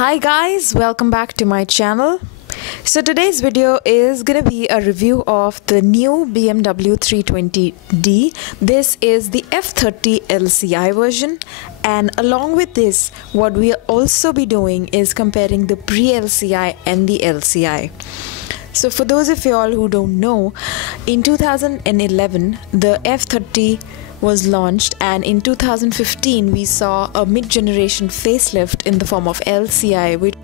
Hi guys, welcome back to my channel. So today's video is gonna be a review of the new BMW 320D. This is the F30 LCI version, and along with this, what we'll also be doing is comparing the pre-LCI and the LCI. So for those of y'all who don't know, in 2011 the F30 was launched, and in 2015 we saw a mid-generation facelift in the form of LCI, which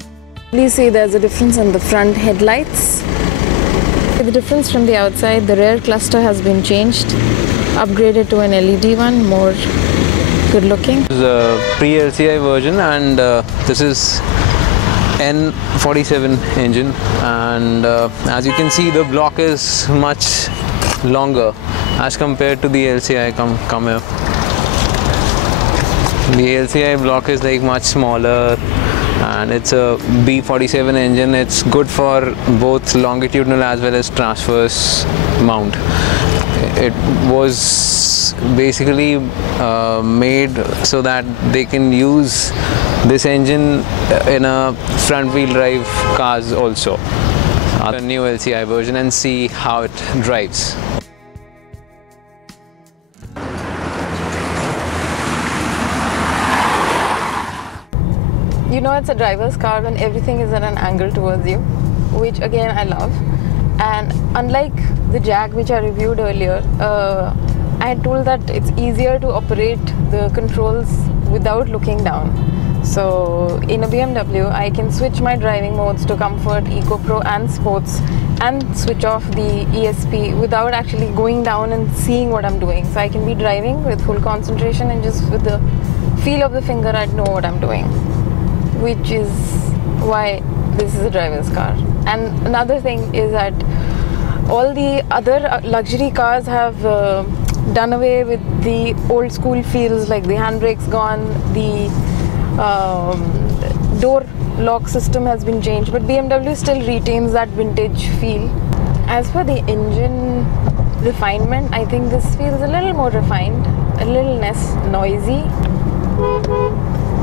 you see there's a difference in the front headlights. The difference from the outside, the rear cluster has been changed, upgraded to an LED one, more good looking. This is a pre-LCI version, and this is N47 engine, and as you can see the block is much longer as compared to the LCI. Come here. The LCI block is like much smaller, and it's a B47 engine. It's good for both longitudinal as well as transverse mount. It was basically made so that they can use this engine in a front wheel drive cars also. A new LCI version, and see how it drives. You know, it's a driver's car when everything is at an angle towards you, which again I love. And unlike the Jag which I reviewed earlier, I had told that it's easier to operate the controls without looking down. So in a BMW I can switch my driving modes to Comfort, Eco Pro and Sports, and switch off the ESP without actually going down and seeing what I'm doing. So I can be driving with full concentration, and just with the feel of the finger I'd know what I'm doing, which is why this is a driver's car. And another thing is that all the other luxury cars have done away with the old school feels, like the handbrake's gone, the door lock system has been changed, but BMW still retains that vintage feel. As for the engine refinement, I think this feels a little more refined, a little less noisy.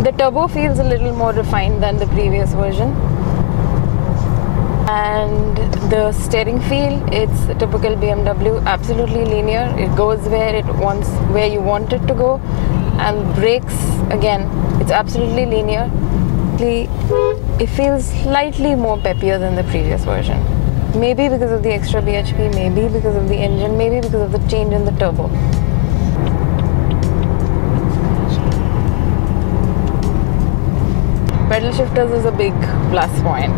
The turbo feels a little more refined than the previous version, and the steering feel, it's a typical BMW, absolutely linear. It goes where you want it to go, and brakes, again, it's absolutely linear. It feels slightly more peppier than the previous version. Maybe because of the extra bhp, maybe because of the engine, maybe because of the change in the turbo. Pedal shifters is a big plus point.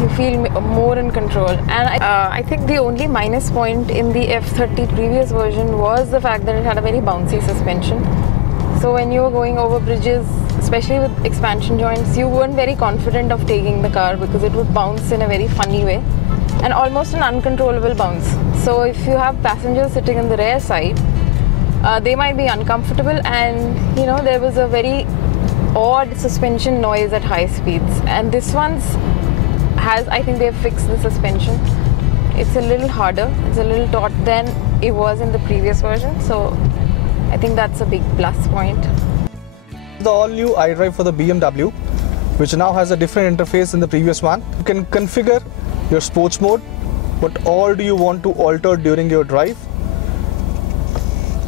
You feel more in control, and I think the only minus point in the F30 previous version was the fact that it had a very bouncy suspension. So when you were going over bridges, especially with expansion joints, you weren't very confident of taking the car because it would bounce in a very funny way, and almost an uncontrollable bounce. So if you have passengers sitting in the rear side, they might be uncomfortable, and you know, there was a very odd suspension noise at high speeds. And this one's I think they've fixed the suspension. It's a little harder, it's a little taut than it was in the previous version, so I think that's a big plus point. The all-new iDrive for the BMW, which now has a different interface than the previous one. You can configure your sports mode, what all do you want to alter during your drive.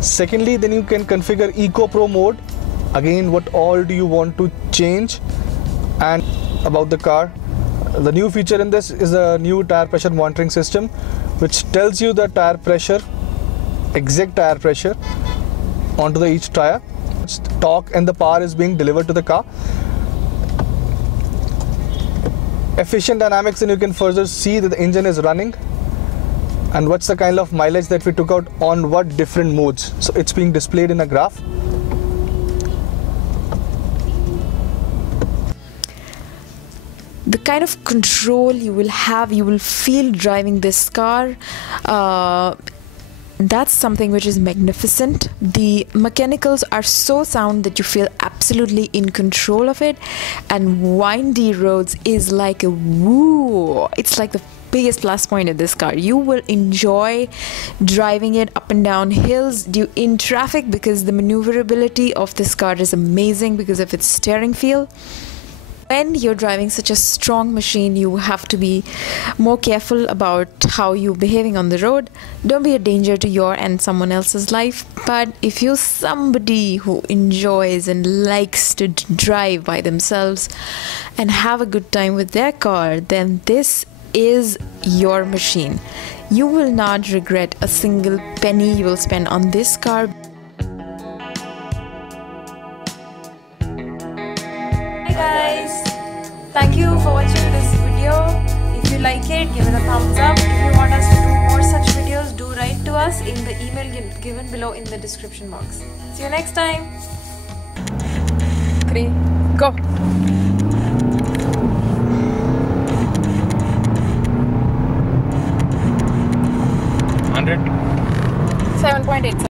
Secondly, then you can configure Eco Pro mode, again what all do you want to change. And about the car, the new feature in this is a new tire pressure monitoring system, which tells you the tire pressure, exact tire pressure onto each tire. Torque and the power is being delivered to the car. Efficient dynamics, and you can further see that the engine is running and what's the kind of mileage that we took out on what different modes. So it's being displayed in a graph. The kind of control you will have, you will feel driving this car, that's something which is magnificent. The mechanicals are so sound that you feel absolutely in control of it, and windy roads is like a woo. It's like the biggest plus point of this car. You will enjoy driving it up and down hills in traffic, because the maneuverability of this car is amazing because of its steering feel. When you're driving such a strong machine, you have to be more careful about how you're behaving on the road. Don't be a danger to your and someone else's life. But if you're somebody who enjoys and likes to drive by themselves and have a good time with their car, then this is your machine. You will not regret a single penny you will spend on this car. Thank you for watching this video. If you like it, give it a thumbs up. If you want us to do more such videos, do write to us in the email given below in the description box. See you next time. 3, go. 100. 7.8.